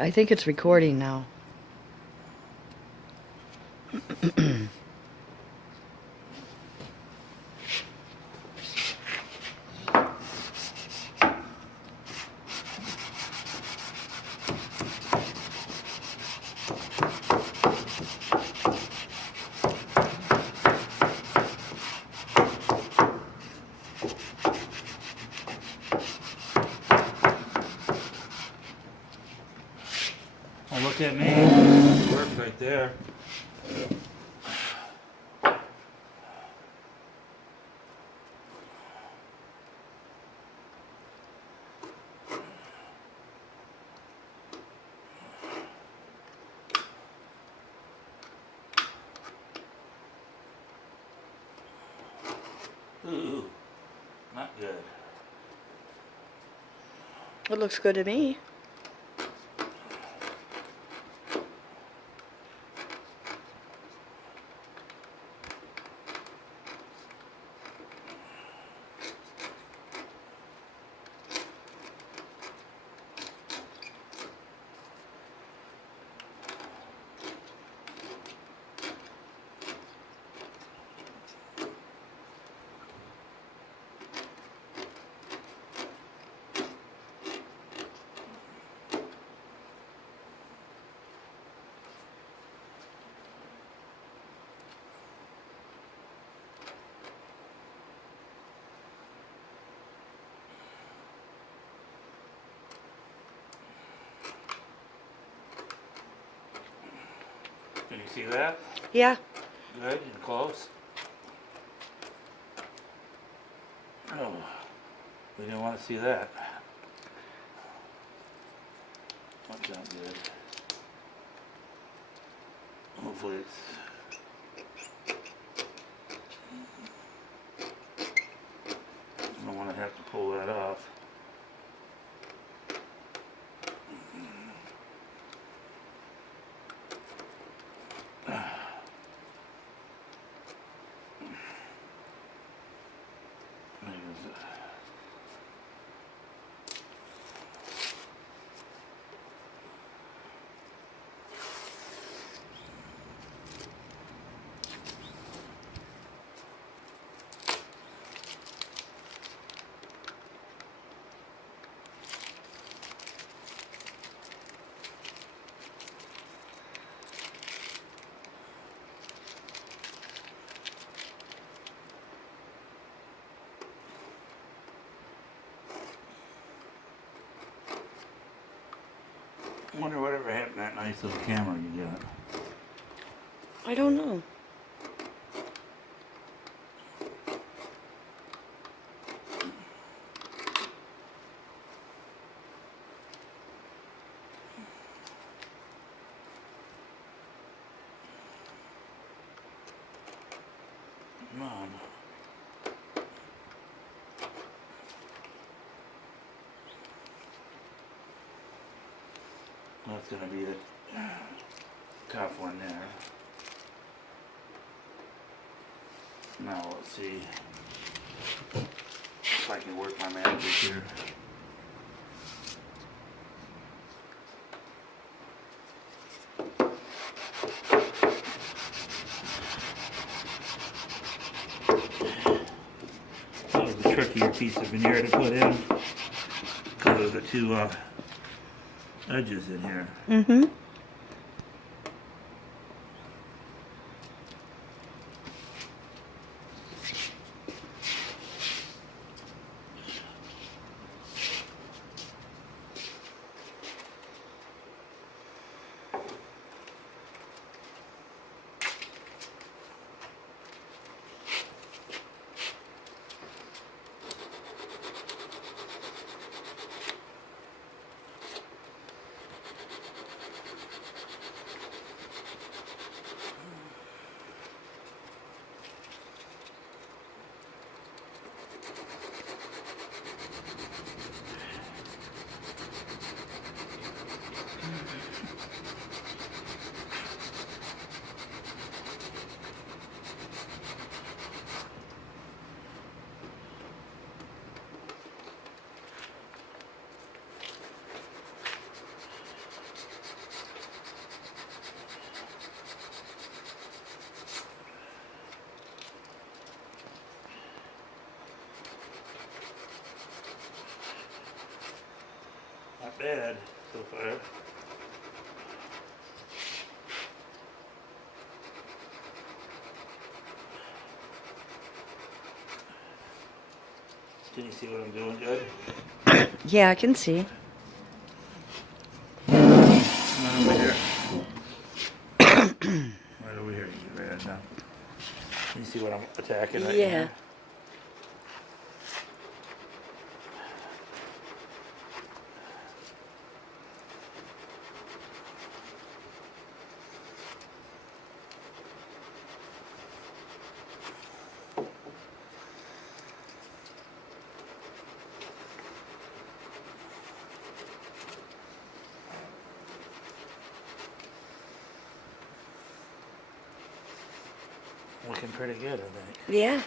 I think it's recording now. Well, look at me. It worked right there. Ooh, not good. It looks good to me. Can you see that? Yeah. Good and close. Oh, we didn't want to see that. That's not good. Hopefully it's... I don't want to have to pull that off. I wonder whatever happened to that nice little camera you got. I don't know. Come on. That's gonna be the tough one there. Now let's see if I can work my magic here. That was a trickier piece of veneer to put in because of the two edges in here. Mm-hmm. not bad so far. Can you see what I'm doing, Judd? Yeah, I can see. Right over here. Right over here. Right now. Can you see what I'm attacking right Yeah. here? Looking pretty good, I think. Yeah.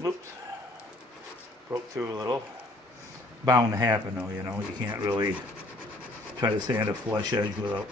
Whoops. Broke through a little. Bound to happen though, you know. You can't really try to sand a flush edge without.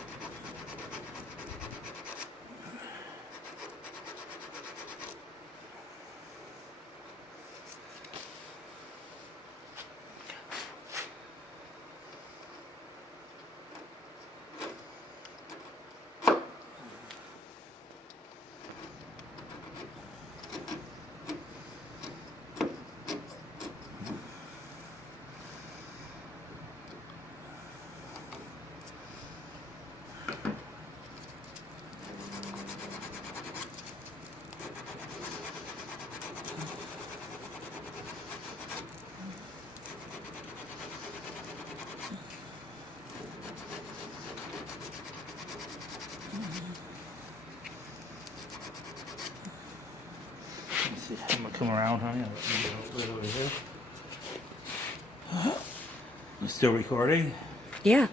Let's see, I'm gonna come around, honey. Right over here. You still recording? Yeah.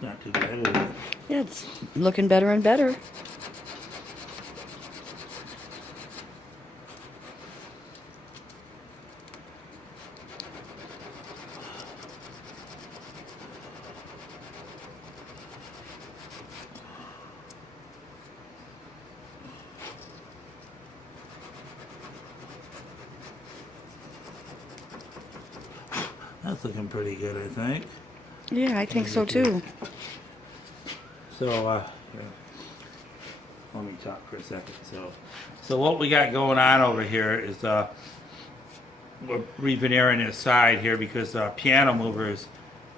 Not too bad, is it? Yeah, it's looking better and better. That's looking pretty good, I think. Yeah, I think so too. So, here. Let me talk for a second. So what we got going on over here is we're re-veneering this side here because piano movers,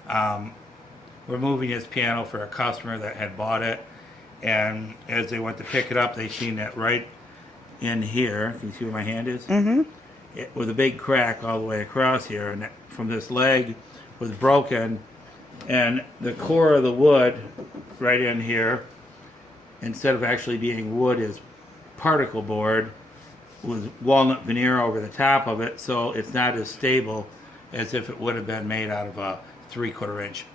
we're moving this piano for a customer that had bought it, and as they went to pick it up, they seen that right in here. Can you see where my hand is? Mm-hmm. With a big crack all the way across here, and from this leg was broken, and the core of the wood right in here, instead of actually being wood, is particle board with walnut veneer over the top of it, so it's not as stable as if it would have been made out of a 3/4 inch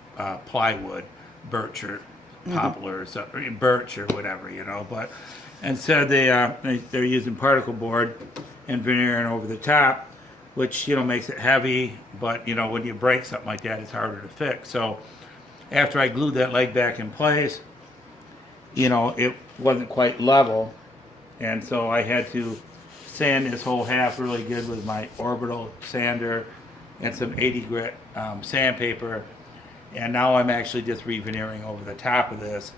plywood, birch or poplar or something, birch or whatever, you know. But instead they're using particle board and veneering over the top, which, you know, makes it heavy, but, you know, when you break something like that, it's harder to fix. So after I glued that leg back in place, you know, it wasn't quite level, and so I had to sand this whole half really good with my orbital sander and some 80 grit sandpaper, and now I'm actually just re-veneering over the top of this.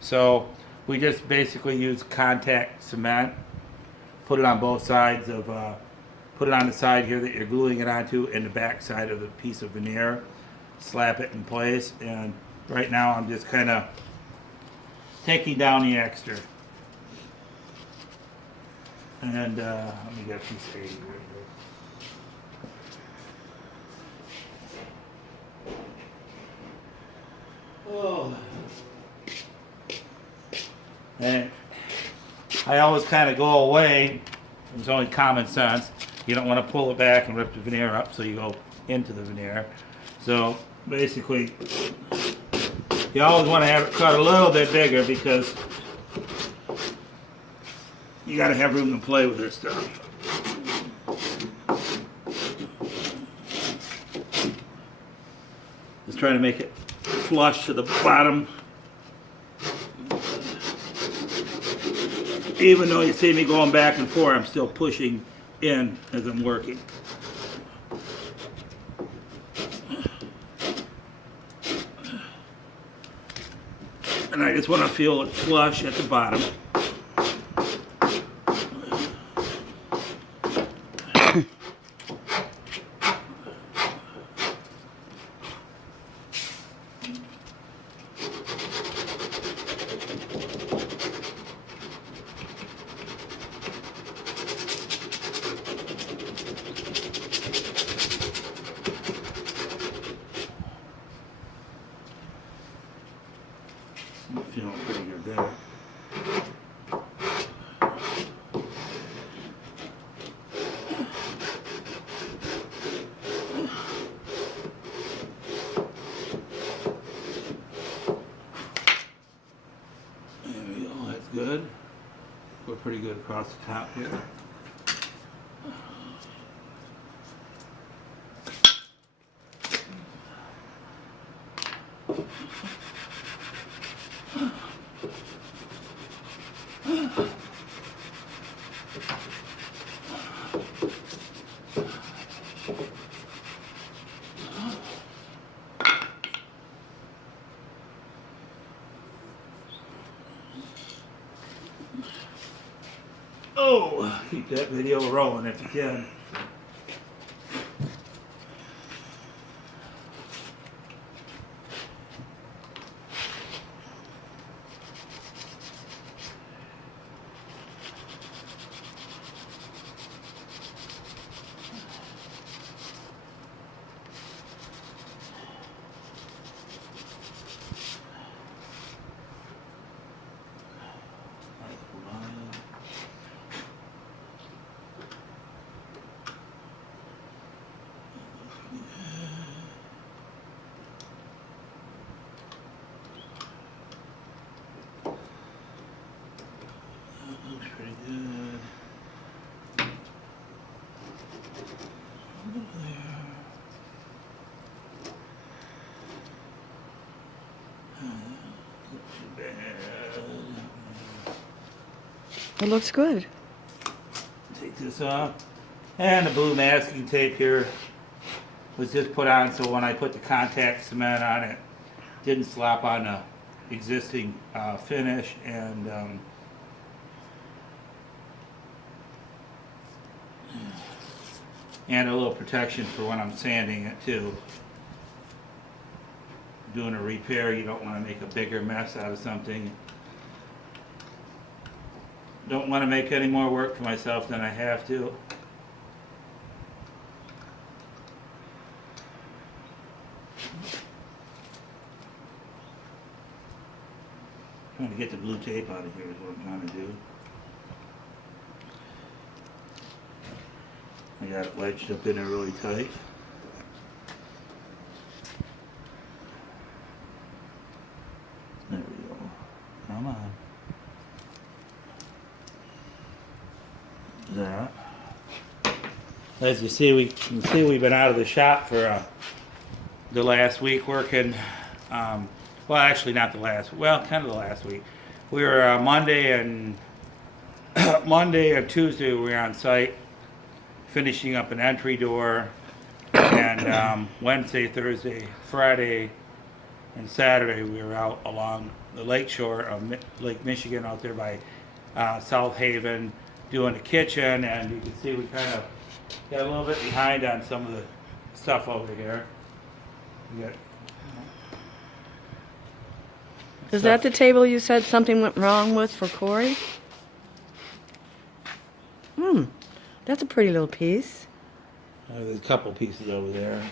So we just basically use contact cement, put it on both sides of, put it on the side here that you're gluing it onto, and the back side of the piece of veneer, slap it in place, and right now I'm just kind of taking down the extra. And let me get a piece of 80 right here. Oh. And I always kind of go away It's only common sense. You don't want to pull it back and rip the veneer up, so you go into the veneer. So basically, you always want to have it cut a little bit bigger because you got to have room to play with this stuff. Just trying to make it flush to the bottom. Even though you see me going back and forth, I'm still pushing in as I'm working. And I just want to feel it flush at the bottom. I'm feeling pretty good there. There we go, that's good. We're pretty good across the top here. Oh, keep that video rolling if you can. Looks pretty good. Over there. Not too bad. It looks good. Take this off. And the blue masking tape here was just put on so when I put the contact cement on it, didn't slop on the existing finish, and a little protection for when I'm sanding it too. Doing a repair, you don't want to make a bigger mess out of something. Don't want to make any more work for myself than I have to. Trying to get the blue tape out of here is what I'm trying to do. I got it wedged up in there really tight. There we go. Come on. That. As you see, we've been out of the shop for the last week working. Well, actually, not the last. Well, kind of the last week. We were Monday and Tuesday. We were on site finishing up an entry door, and Wednesday, Thursday, Friday, and Saturday we were out along the lake shore of Lake Michigan out there by South Haven doing the kitchen, and you can see we kind of got a little bit behind on some of the stuff over here. We got, Is that the table you said something went wrong with for Corey? That's a pretty little piece. there's a couple pieces over there,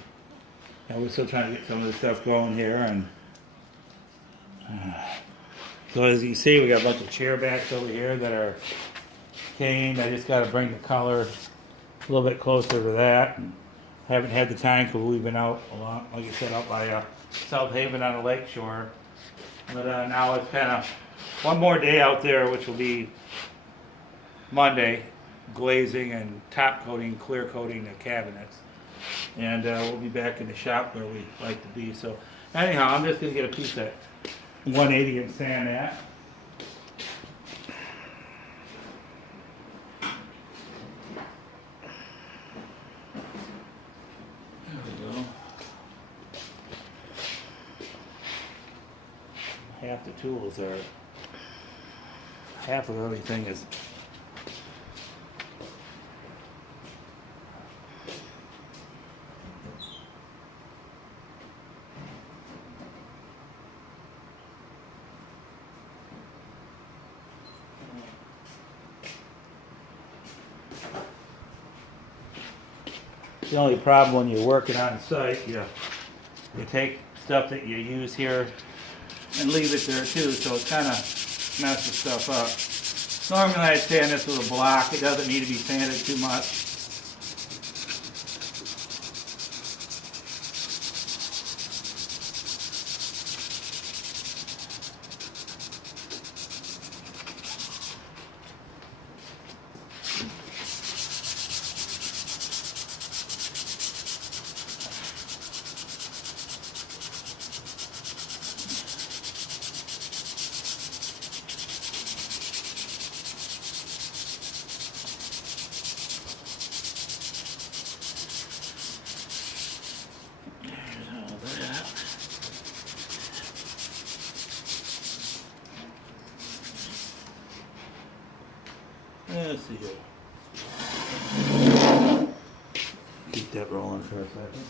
and we're still trying to get some of the stuff going here. And so as you can see, we got a bunch of chair backs over here that are maintained. I just got to bring the color a little bit closer to that. And haven't had the time because we've been out a lot, like I said, out by South Haven on the lake shore. But now it's kind of one more day out there, which will be Monday, glazing and top coating, clear coating the cabinets. And we'll be back in the shop where we like to be. So anyhow, I'm just going to get a piece of 180 and sand that. There we go. Half the tools are, half of everything is the only problem when you're working on site. You take stuff that you use here and leave it there too, so it kind of messes stuff up. Normally I sand this with a block. It doesn't need to be sanded too much. Let's see here. Keep that rolling for a second.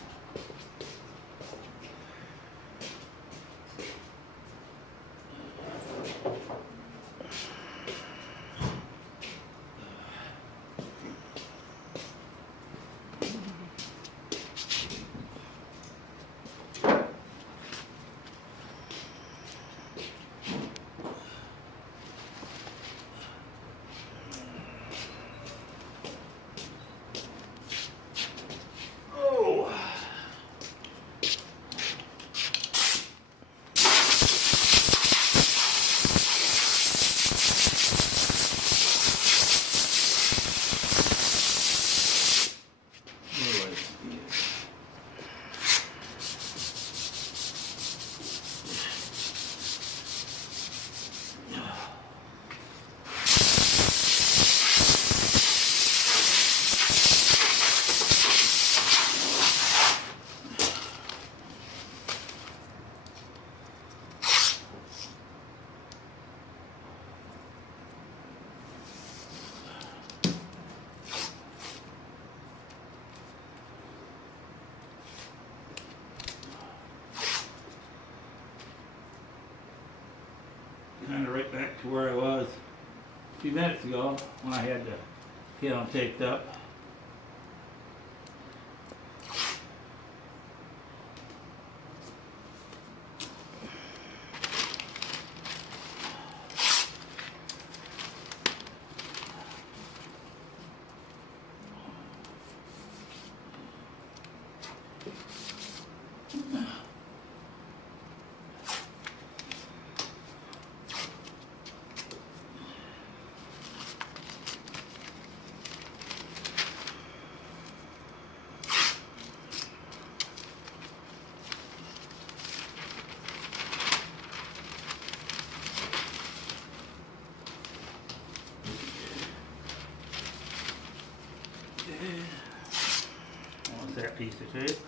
Kind of right back to where I was a few minutes ago when I had to get them taped up. What's that piece of tape?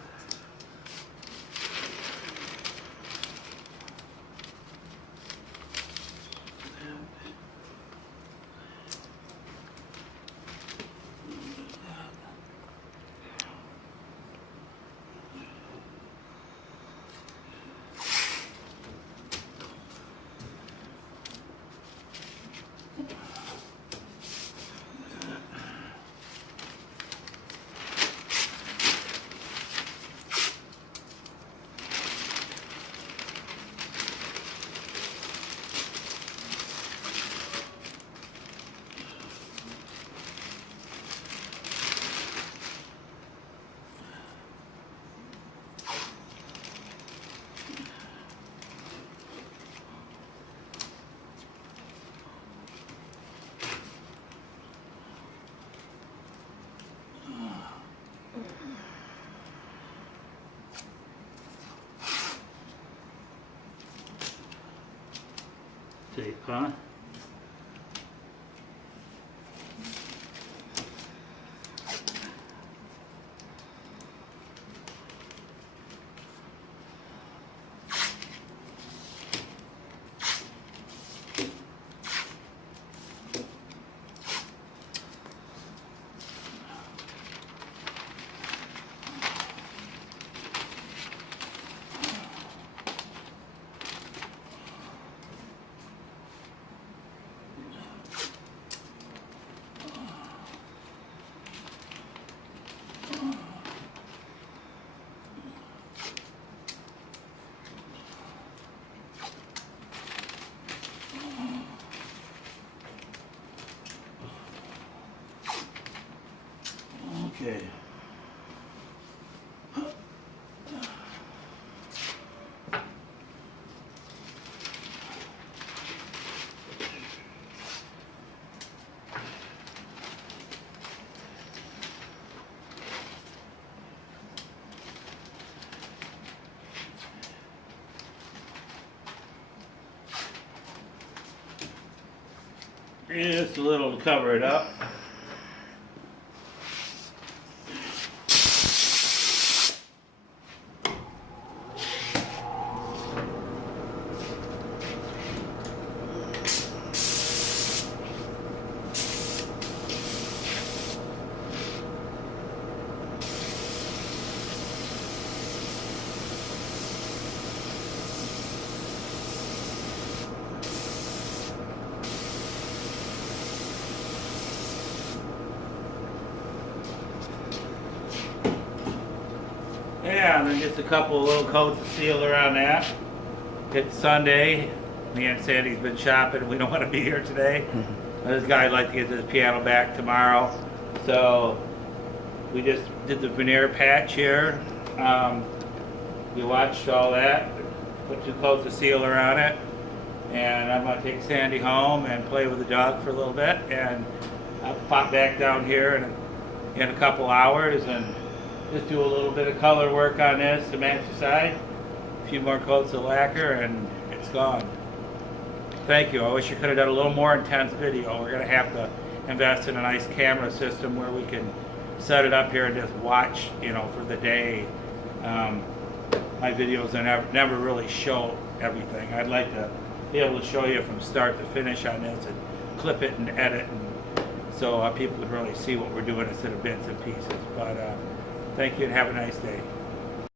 Huh? Okay. Just a little to cover it up. Yeah, and then just a couple of little coats of seal around that. It's Sunday. Me and Sandy's been shopping. We don't want to be here today. This guy'd like to get this piano back tomorrow. So we just did the veneer patch here. We watched all that. Put 2 coats of seal around it. And I'm going to take Sandy home and play with the dog for a little bit. And I'll pop back down here in a couple hours and just do a little bit of color work on this to match the side. A few more coats of lacquer and it's gone. Thank you. I wish you could have done a little more intense video. We're going to have to invest in a nice camera system where we can set it up here and just watch, for the day. My videos never really show everything. I'd like to be able to show you from start to finish on this and clip it and edit, and so people could really see what we're doing instead of bits and pieces. But thank you and have a nice day.